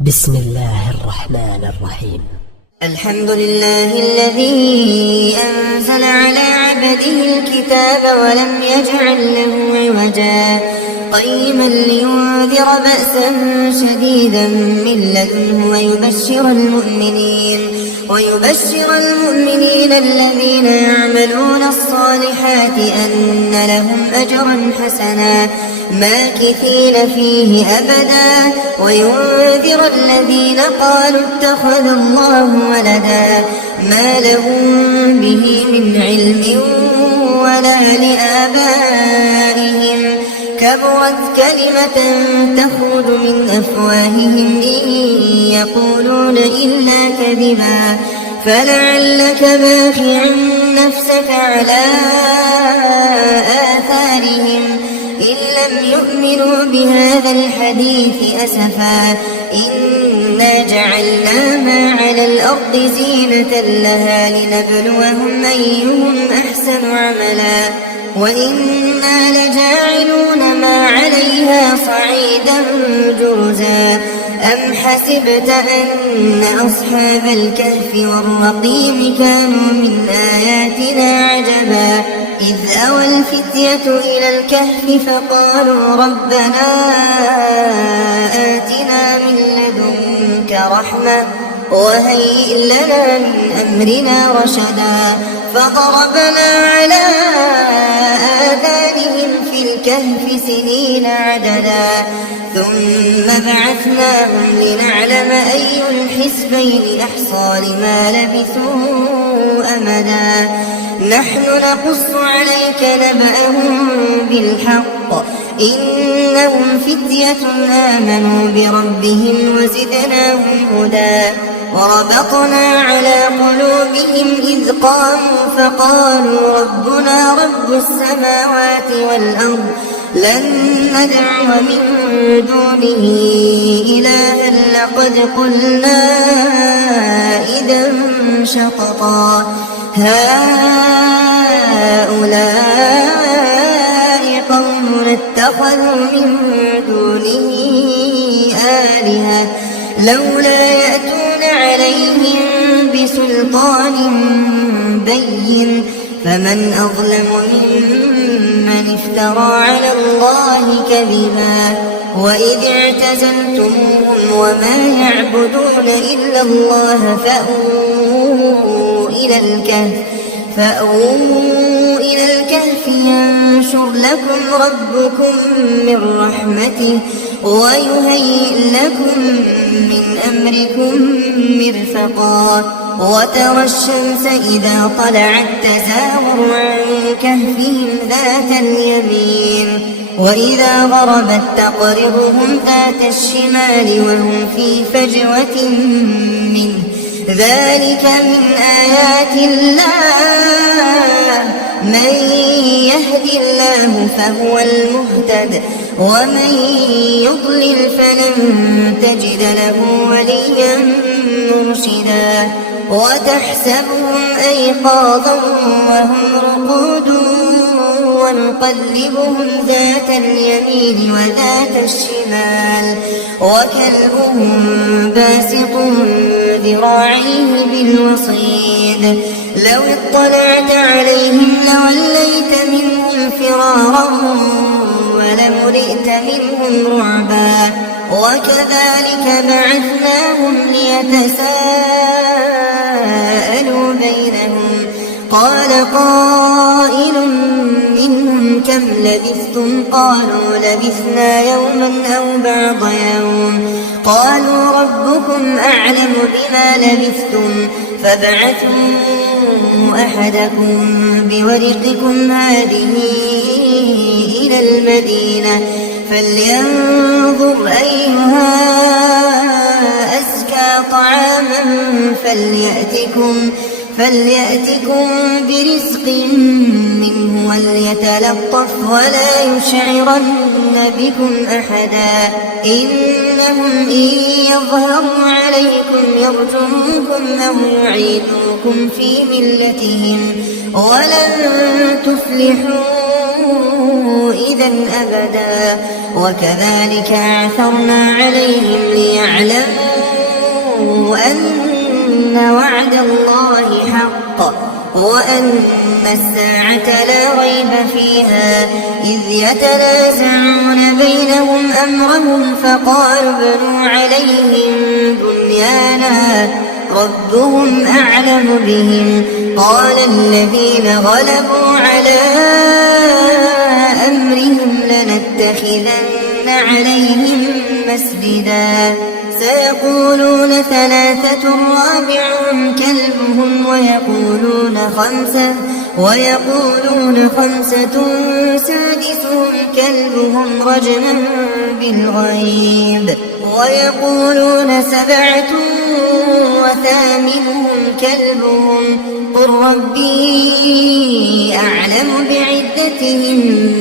بسم الله الرحمن الرحيم. الحمد لله الذي أنزل على عبده الكتاب ولم يجعل له عوجا قيما لينذر بأسا شديدا من لدنه ويبشر المؤمنين الذين يعملون الصالحات أن لهم أجرا حسنا ماكثين فيه أبدا وينذر الذين قالوا اتخذ الله ولدا ما لهم به من علم ولا لآبائهم كبرت كلمة تخرج من أفواههم إن يقولون إلا كذبا فلعلك باخع نفسك على آثارهم إن لم يؤمنوا بهذا الحديث أسفا إنا جعلنا ما على الأرض زينة لها لنبلوهم أيهم أحسن عملا وإنا لجاعلون ما عليها صعيدا جرزا أم حسبت أن أصحاب الكهف والرقيم كانوا من آياتنا عجبا إذ أوى الفتية إلى الكهف فقالوا ربنا آتنا من لدنك رحمة وهيئ لنا من أمرنا رشدا فضربنا على آذانهم في الكهف سنين عددا ثم بعثناهم لنعلم أي الحزبين أحصى لما لبثوا أمدا نحن نقص عليك نبأهم بالحق إنهم فتية آمنوا بربهم وزدناهم هدى وربطنا على قلوبهم إذ قاموا فقالوا ربنا رب السماوات والأرض لن ندعو من دونه إلها لقد قلنا إذا شططا هؤلاء قوم اتخذوا من دونه آلهة لولا يأتون عليهم بسلطان بين فمن أظلم ممن افترى على الله كذبا وإذ اعتزلتموهم وما يعبدون إلا الله فأووا إلى الكهف ينشر لكم ربكم من رحمته ويهيئ لكم من أمركم مرفقا وترى الشمس إذا طلعت تزاور عن كهفهم ذات اليمين وإذا غربت تقرضهم ذات الشمال وهم في فجوة منه ذلك من آيات الله من يهد الله فهو المهتد ومن يضلل فلن تجد له وليا مرشدا وتحسبهم أيقاظا وهم رقود ونقلبهم ذات اليمين وذات الشمال وكلبهم باسط ذراعيه بالوصيد لو اطلعت عليهم لوليت منهم فرارا ولملئت منهم رعبا وكذلك بعثناهم ليتساءلوا بينهم قال قائل منهم كم لبثتم قالوا لبثنا يوما أو بعض يوم قالوا ربكم أعلم بما لبثتم فابعثوا أحدكم بورقكم هذه إلى المدينة فلينظر أيها أزكى طعاما فليأتكم برزق منه وليتلطف ولا يشعرن بكم أحدا إنهم إن يظهروا عليكم يرجموكم أو يعيدوكم في ملتهم ولن تفلحوا إذا أبدا وكذلك أعثرنا عليهم ليعلموا أن وعد الله حق وأن الساعة لا ريب فيها إذ يتنازعون بينهم أمرهم فقالوا ابنوا عليهم بنيانا ربهم أعلم بهم قال الذين غلبوا على أمرهم لنتخذن عليهم مسجدا سيقولون ثلاثة رابعهم كلبهم ويقولون خمسة سادسهم كلبهم رجما بالغيب ويقولون سبعة وثامنهم كلبهم قل ربي أعلم بعدتهم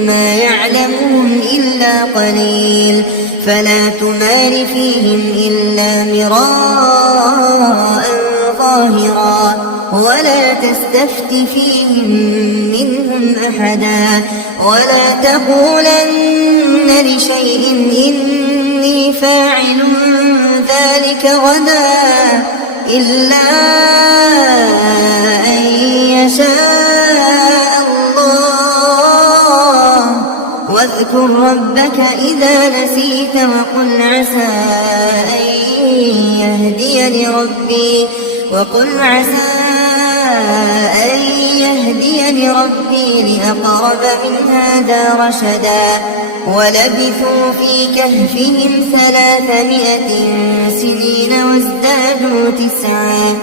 ما يعلمهم إلا قليل فلا تمار فيهم إلا مراء ظاهرا ولا تستفت فيهم منهم أحدا ولا تقولن لشيء إني فاعل ذلك غدا إلا أن يشاء الله واذكر ربك إذا نسيت وقل عسى أن يهديني ربي لأقرب من هذا رشدا ولبثوا في كهفهم 300 سنين وازدادوا 9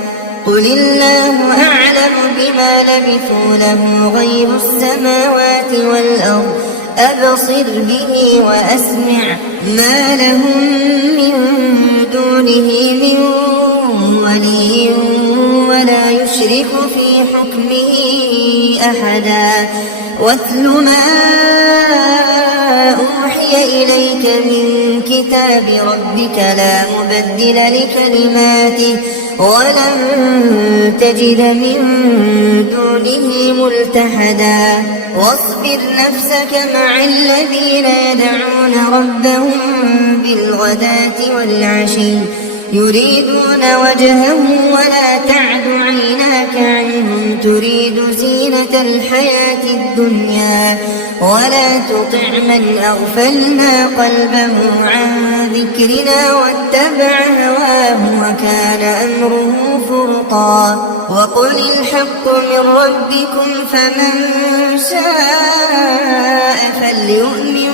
قل الله أعلم بما لبثوا له غيب السماوات والأرض أبصر به وأسمع ما لهم من دونه من ولي ولا يشرك في حكمه أحدا واتل ما أوحي إليك من كتاب ربك لا مبدل لكلماته ولن تجد من دونه ملتحدا واصبر نفسك مع الذين يدعون ربهم بالغداة والعشي يريدون وجهه ولا تعد عيناك عنهم تريد زينة الحياة الدنيا ولا تطع من أغفلنا قلبه عن ذكرنا واتبع هواه وكان أمره فرطا وقل الحق من ربكم فمن شاء فليؤمن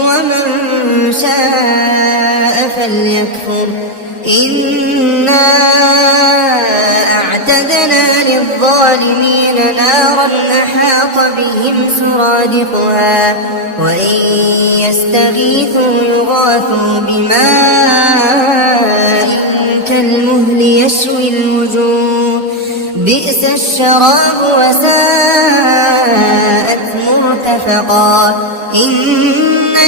ومن شاء فليكفر إنا أعتدنا للظالمين نارا أحاط بهم سرادقها وإن يستغيثوا يغاثوا بماء كالمهل يشوي الوجوه بئس الشراب وساءت مرتفقا إن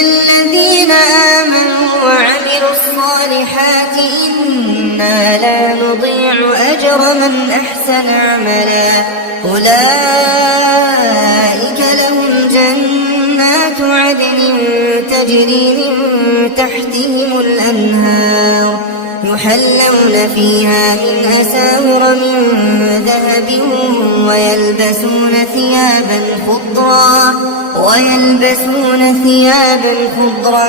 الذين آمنوا وعملوا الصالحات إنا لا نضيع أجر من أحسن عملا أولئك لهم جنات عدن تجري من تحتهم الأنهار يحلون فيها من أساور من ذهب ويلبسون ثيابا خضرا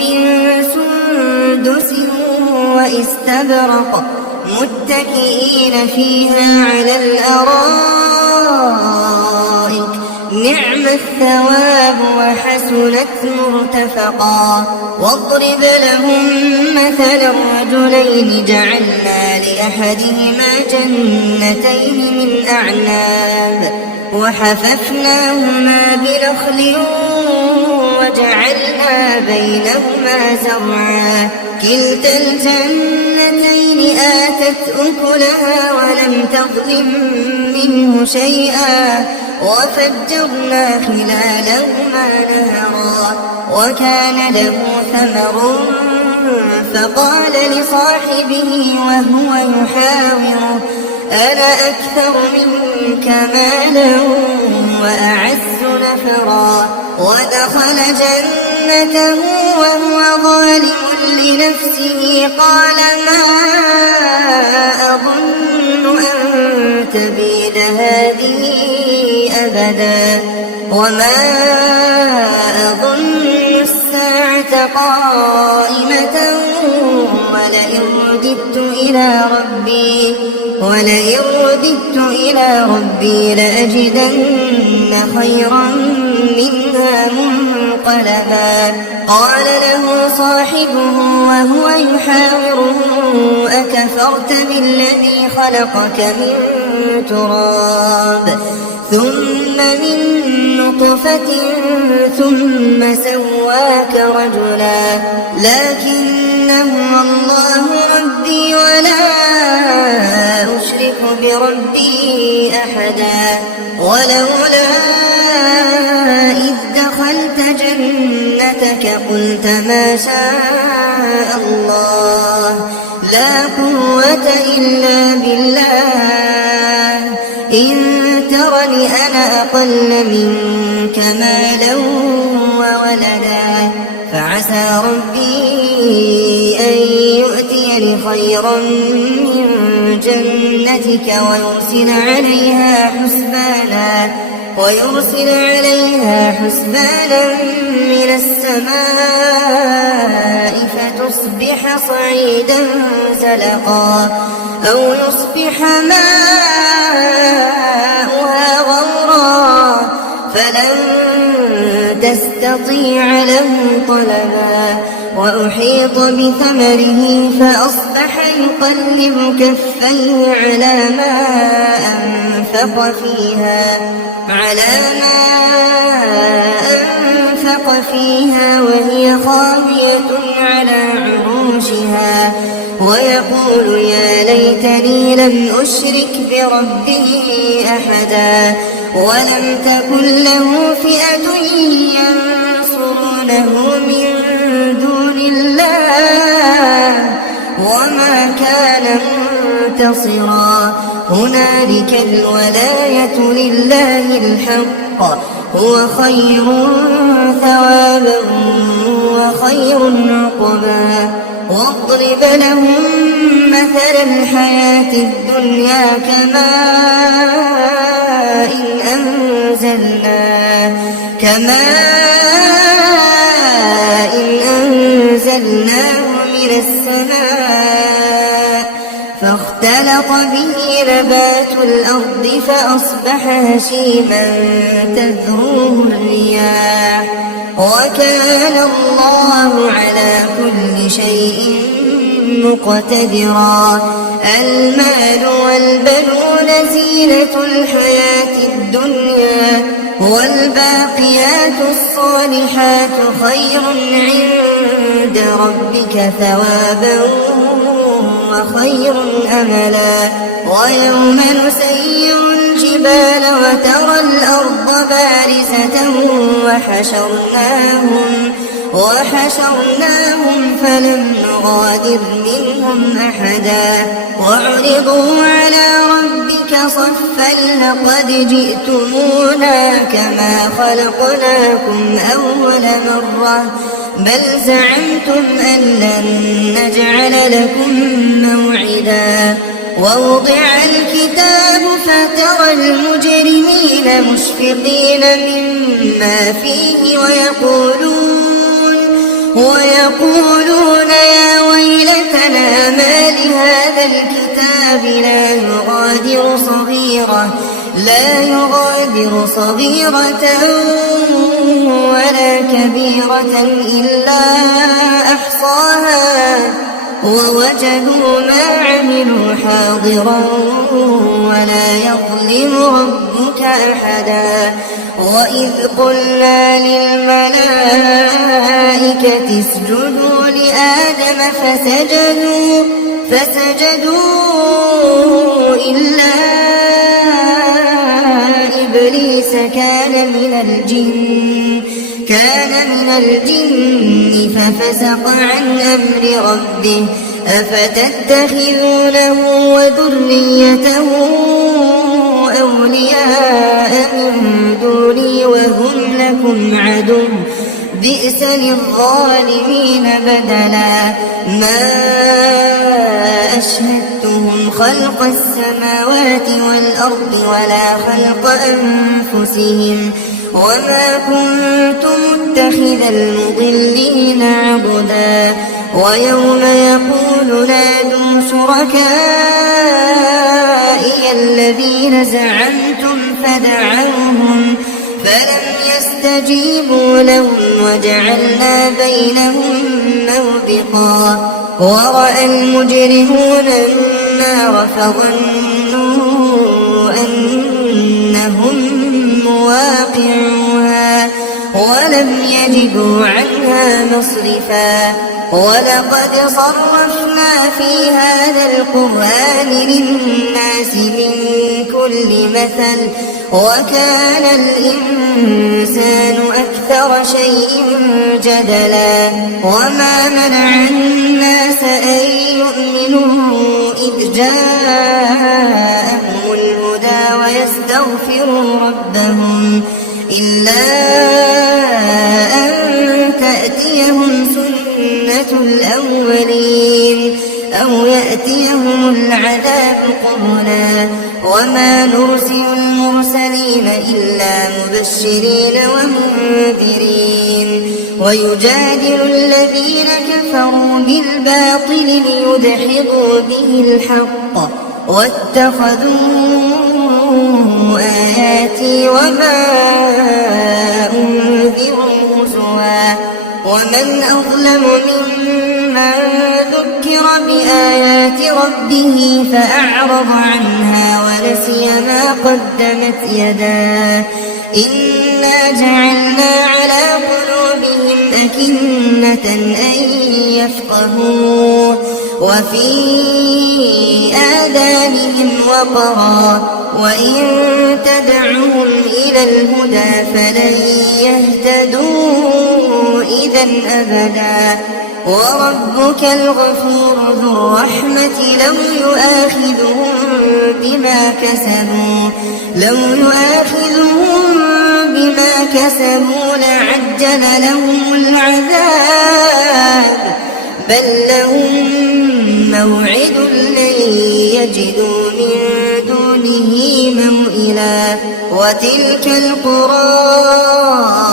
من سندس واستبرق متكئين فيها على الأرائك نعم الثواب وحسنت مرتفقا واضرب لهم مثلا رجلين جعلنا لأحدهما جنتين من أعناب وحففناهما بنخل وجعلنا بينهما زرعا كلتا الجنتين آتت أكلها ولم تظلم منه شيئا وفجرنا خلالهما نهرا وكان له ثمر فقال لصاحبه وهو يحاوره أنا أكثر منك مالا وأعز نفرا ودخل جنته وهو ظالم لنفسه قال ما هذه أبدا وما أظن الساعة قائمة ولئن رددت إلى ربي لأجدن خيرا منها منقلبا قال له صاحبه وهو يحاوره أكفرت بالذي خلقك من تراب ثم من نطفة ثم سواك رجلا لكن هو الله ربي ولا أشرك بربي أحدا ولولا إذ دخلت جنتك قلت ما شاء الله لا قوة إلا بالله إن ترني أنا أقل منك مالا وولدا فعسى ربي أن يؤتيني خيرا من جنتك ويرسل عليها حسبانا من السماء فتصبح صعيدا زلقا أو يصبح ماؤها غورا فلن تستطيع له طلبا وأحيط بثمره فأصبح يقلب كفيه على ما أنفق فيها وهي خاوية على عروشها ويقول يا ليتني لم أشرك بربي أحدا ولم تكن له فئة ينصرونه من دون الله وما كان منتصرا هنالك الولاية لله الحق هو خير ثوابا وخير عقبا واضرب لهم مثل الحياة الدنيا كماء أنزلناه من السماء فاختلط به نبات الأرض فأصبح هشيما تذروه الرياح وكان الله على كل شيء مقتدرا المال والبنون زينة الحياة الدنيا والباقيات الصالحات خير عند ربك ثوابا وخير أملا ويوم نسير الجبال وترى الأرض بارزة وحشرناهم فلم نغادر منهم أحدا وعرضوا على ربك صفا لقد جئتمونا كما خلقناكم أول مرة بل زعمتم أن لن نجعل لكم موعدا ووضع الكتاب فترى المجرمين مشفقين مما فيه ويقولون يا ويلتنا ما لهذا الكتاب لا يغادر صغيرة ولا كبيرة إلا أحصاها ووجدوا ما عملوا حاضرا ولا يظلم ربك أحدا وإذ قلنا للملائكة اسجدوا لآدم فسجدوا إلا إبليس كان من الجن ففسق عن أمر ربه أفتتخذونه وذريته أولياء من دوني وهم لكم عدو بئس للظالمين بدلا ما أشهدتهم خلق خلق السماوات والأرض ولا خلق أنفسهم وما كنت متخذ المضلين عضدا ويوم يقول نادوا شركائي الذين زعمتم فدعوهم فلم يستجيبوا لهم وجعلنا بينهم موبقا ورأى المجرمون النار فظنوا أنهم مواقعوها ولم يجدوا عنها مصرفا ولقد صرفنا في هذا القرآن للناس من كل مثل وكان الإنسان أكثر شيء جدلا وما منع الناس أن يؤمنوا إذ جاءهم الهدى ويستغفروا ربهم إلا أن تأتيهم سنة الأولين أو يأتيهم العذاب قبلا وما نرسل المرسلين إلا مبشرين ومنذرين ويجادل الذين كفروا بالباطل ليدحضوا به الحق واتخذوا آياتي وما أنذروا هزوا ومن أظلم ممن ذكر بآيات ربه فأعرض عنها ونسي ما قدمت يداه إنا جعلنا على قلوبهم أكنة أن يفقهوا وفي آذانهم وقرا وإن تدعوهم إلى الهدى فلن يهتدوا إذا أبدا وربك الغفور ذو الرحمة لو يؤاخذهم بما كسبوا لعجل لهم العذاب بل لهم موعد لن يجدوا من دونه موئلا وتلك القرى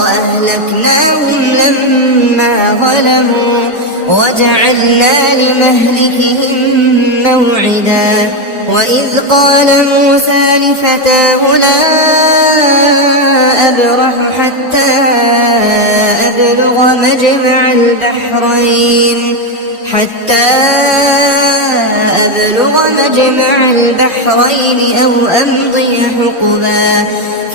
أهلكناهم لما ظلموا وجعلنا لمهلكهم موعدا وإذ قال موسى لفتاه لا أبرح حتى أبلغ مجمع البحرين أو أمضي حقبا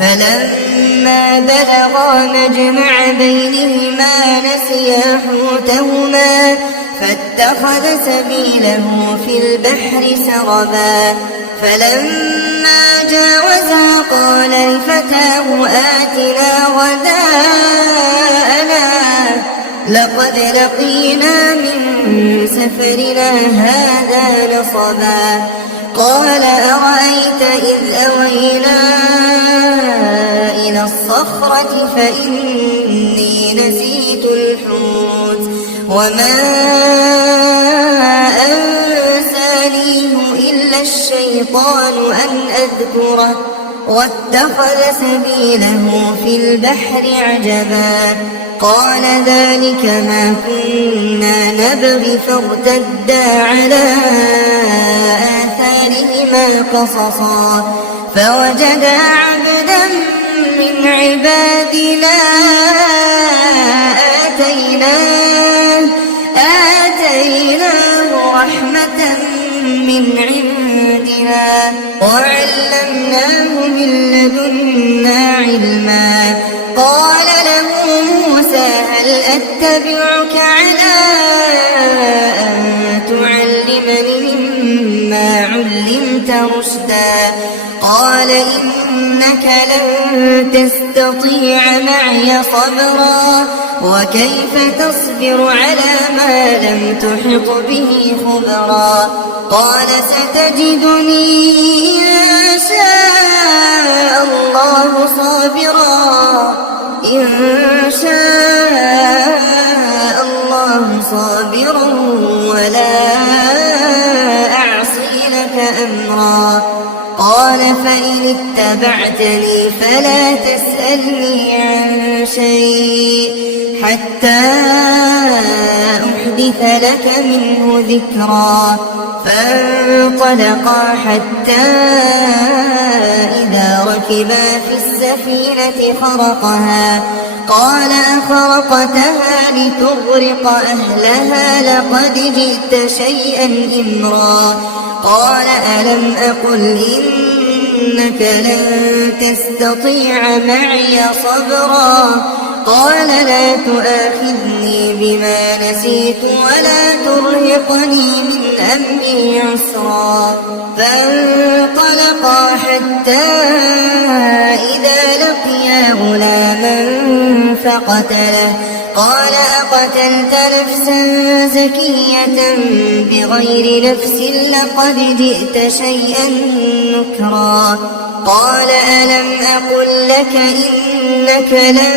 فلما بلغا مجمع بينهما نسيا حوتهما فاتخذ سبيله في البحر سربا فلما جاوزا قال لفتاه آتنا غداءنا لقد لقينا من سفرنا هذا نصبا قال أرأيت إذ أوينا إلى الصخرة فإني نسيت الحوت وما أنسانيه إلا الشيطان أن أذكره واتخذ سبيله في البحر عجبا قال ذلك ما كنا نبغي فارتدا على آثارهما قصصا فوجدا عبدا من عبادنا آتيناه رحمة من عندنا وعلمناه من لدنا علما قال له موسى هل أتبعك على أن تعلمني مما علمت رشدا قال إنك لن تستطيع معي صبرا وكيف تصبر على ما لم تحط به خبرا قال ستجدني إن شاء الله صابرا ولا أعصي لك أمرا. قال فإن اتبعتني فلا تسألني عن شيء حتى أحدث لك منه ذكرا. فانطلقا حتى إذا ركبا في السفينة خرقها قال أخرقتها لتغرق أهلها لقد جئت شيئا إمرا. قال ألم أقل إنك لن تستطيع معي صبرا. قال لا تؤاخذني بما نسيت ولا ترهقني من أمري عسرا. فانطلقا حتى إذا لقيا غلاما فقتله. قال أقتلت نفسا زكية بغير نفس لقد جئت شيئا نكرا. قال ألم أقل لك إنك لن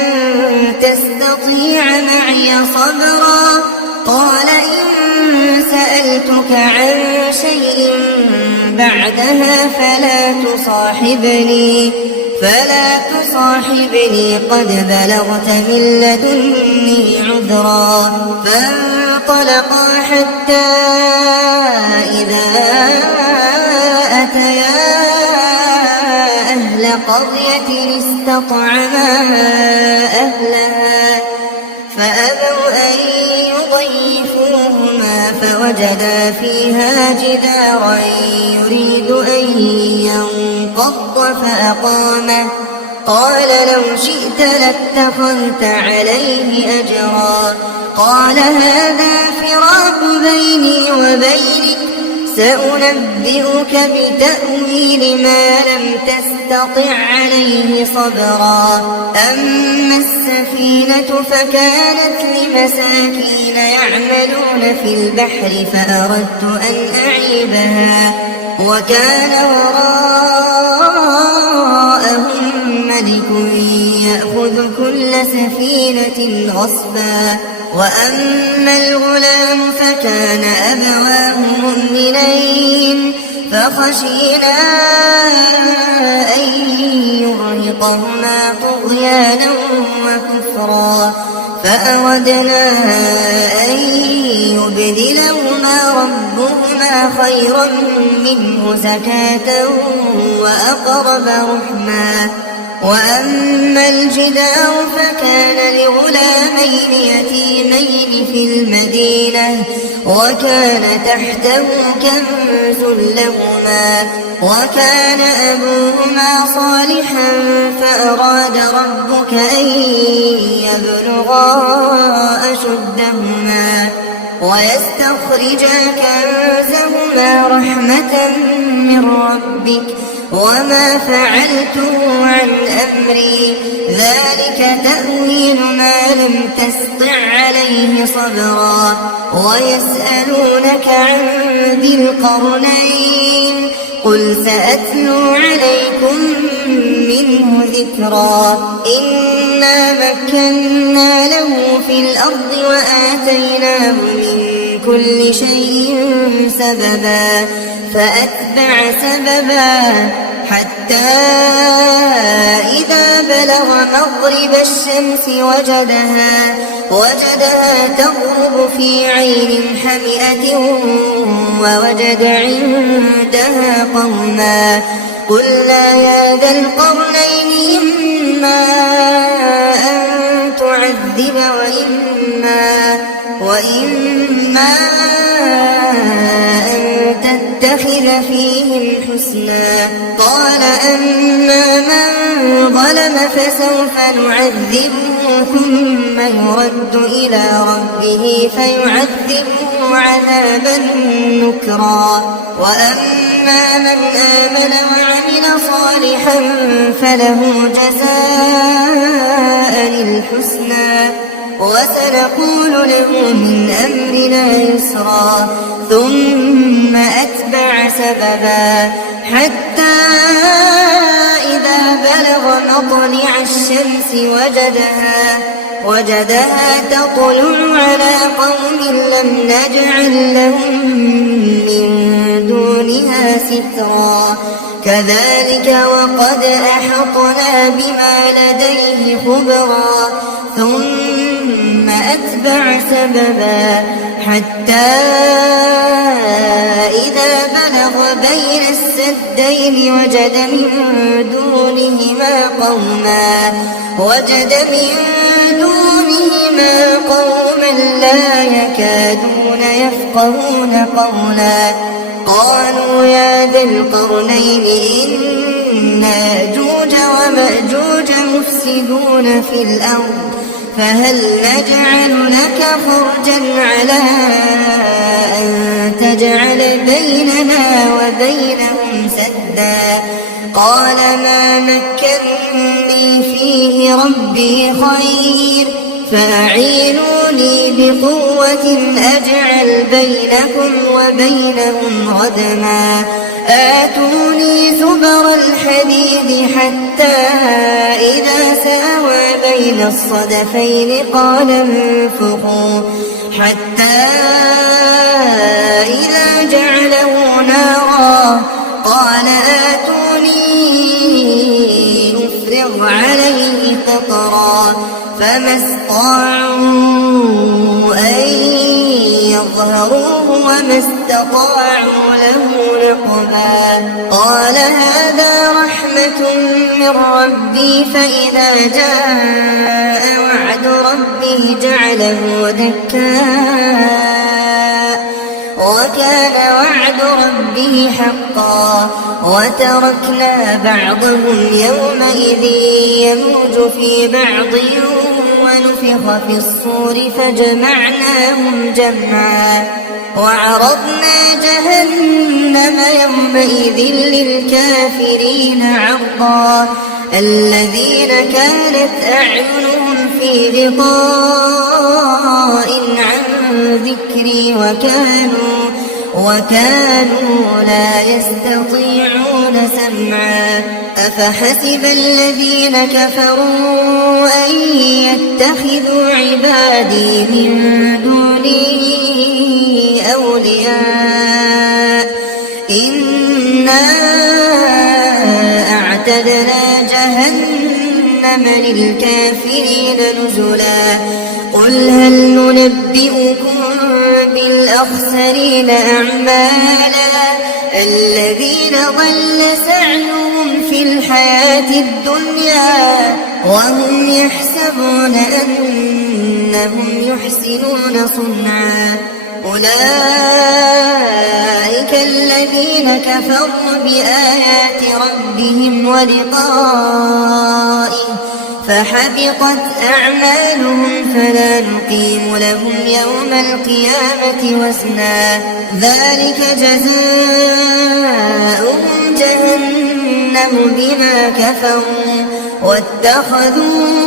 تستطيع معي صبرا. قال إن سألتك عن شيء بعدها فلا تصاحبني قد بلغت من لدني عذرا. فانطلقا حتى إذا أتيا أهل قرية استطعما أهلها فأبوا أن يضيفوهما فوجدا فيها جدارا يريد أن ينقض فأقامه. قال لو شئت لاتخذت عليه أجرا. قال هذا فراق بيني وبينك سأنبئك بتأويل ما لم تستطع عليه صبرا. أما السفينة فكانت لمساكين يعملون في البحر فأردت أن أعيبها وكان وراءهم ملك يأخذ كل سفينة غصبا. وأما الغلام فكان أبواه مؤمنين فخشينا أن يرهقهما طغيانا وكفرا فأردنا أن يبدلهما ربهما خيرا منه زكاة وأقرب رحما. وأما الجدار فكان لغلامين يتيمين في المدينة وكان تحته كنز لهما وكان أبوهما صالحا فأراد ربك أن يبلغا أشدهما ويستخرجا كنزهما رحمة من ربك وما فعلته عن أمري ذلك تأويل ما لم تستطع عليه صبرا. ويسألونك عن ذي القرنين قل سأتلو عليكم منه ذكرا. إنا مكنا له في الأرض وآتيناه من كل شيء سببا فأتبع سببا حتى إذا بلغ مغرب الشمس وجدها تغرب في عين حمئة ووجد عندها قوما قلنا يا ذا القرنين إما أن تعذب وإما أن تتخذ فيهم حسنا. قال أما من ظلم فسوف نعذبه ثم يرد إلى ربه فيعذبه عذابا نكرا. وأما من آمن وعمل صالحا فله جزاء الحسنى وسنقول له من أمرنا يسرا. ثم أتبع سببا حتى إذا بلغ مطلع الشمس وجدها تطلع على قوم لم نجعل لهم من دون دونها سترا كذلك وقد أحطنا بما لديه خبرا ثم أتبع سببا حتى إذا بلغ بين السدين وجد من دونهما قوما لا يكادون يفقهون قولا قالوا يا ذا القرنين إن يأجوج ومأجوج مفسدون في الأرض فهل نجعل لك فرجا على أن تجعل بيننا وبينهم سدا قال ما مكنني فيه ربي خير فأعينوني بقوة أجعل بينكم وبينهم ردما آتوني زبر الحديد حتى إذا ساوى بين الصدفين قال انفخوا حتى إذا جعله نارا قال آتوني أفرغ عليه قطرا فما استطاعوا أن يظهروه وما استطاعوا له نقبا قال هذا رحمة من ربي فإذا جاء وعد ربي جعله دكا وكان وعد ربه حقا وتركنا بعضهم يومئذ يموج في بعض ونفخ في الصور فجمعناهم جمعا وعرضنا جهنم يومئذ للكافرين عرضا الذين كانت أعينهم في غطاء عن ذكري وكانوا لا يستطيعون سمعا أفحسب الذين كفروا أن يتخذوا عبادي من دوني أولياء إنا أعتدنا جهنم للكافرين نزلا قل هل ننبئكم بالأخسرين أعمالا الذين ضل سعيهم في الحياة الدنيا وهم يحسبون أنهم يحسنون صنعا أولئك الذين كفروا بآيات ربهم ولقائه فحبطت أعمالهم فلا نقيم لهم يوم القيامة وزنا ذلك جزاؤهم جهنم بما كفروا واتخذوا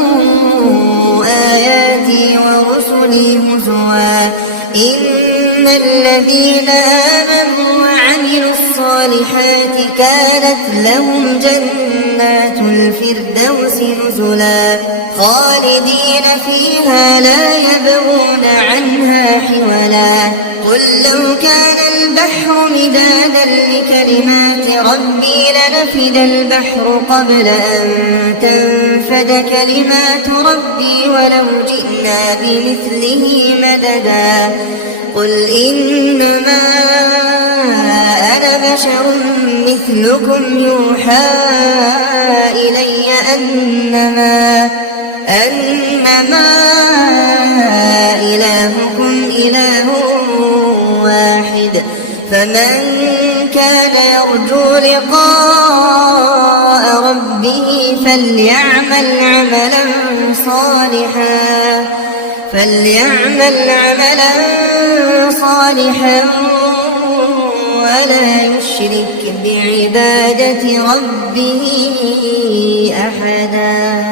آياتي ورسلي هزوا إن الذين آمنوا وعملوا الصالحات كانت لهم جنات الفردوس نزلا خالدين فيها لا يبغون عنها حولا قل لو كان البحر مدادا لكلمات ربي لنفد البحر قبل أن تنفد كلمات ربي ولو جئنا بمثله مددا قل إنما أنا بشر مثلكم يوحى إلي أنما إلهكم إله واحد فمن كان يرجو لقاء ربه فليعمل عملا صالحا ولا يشرك بعبادة ربه أحدا.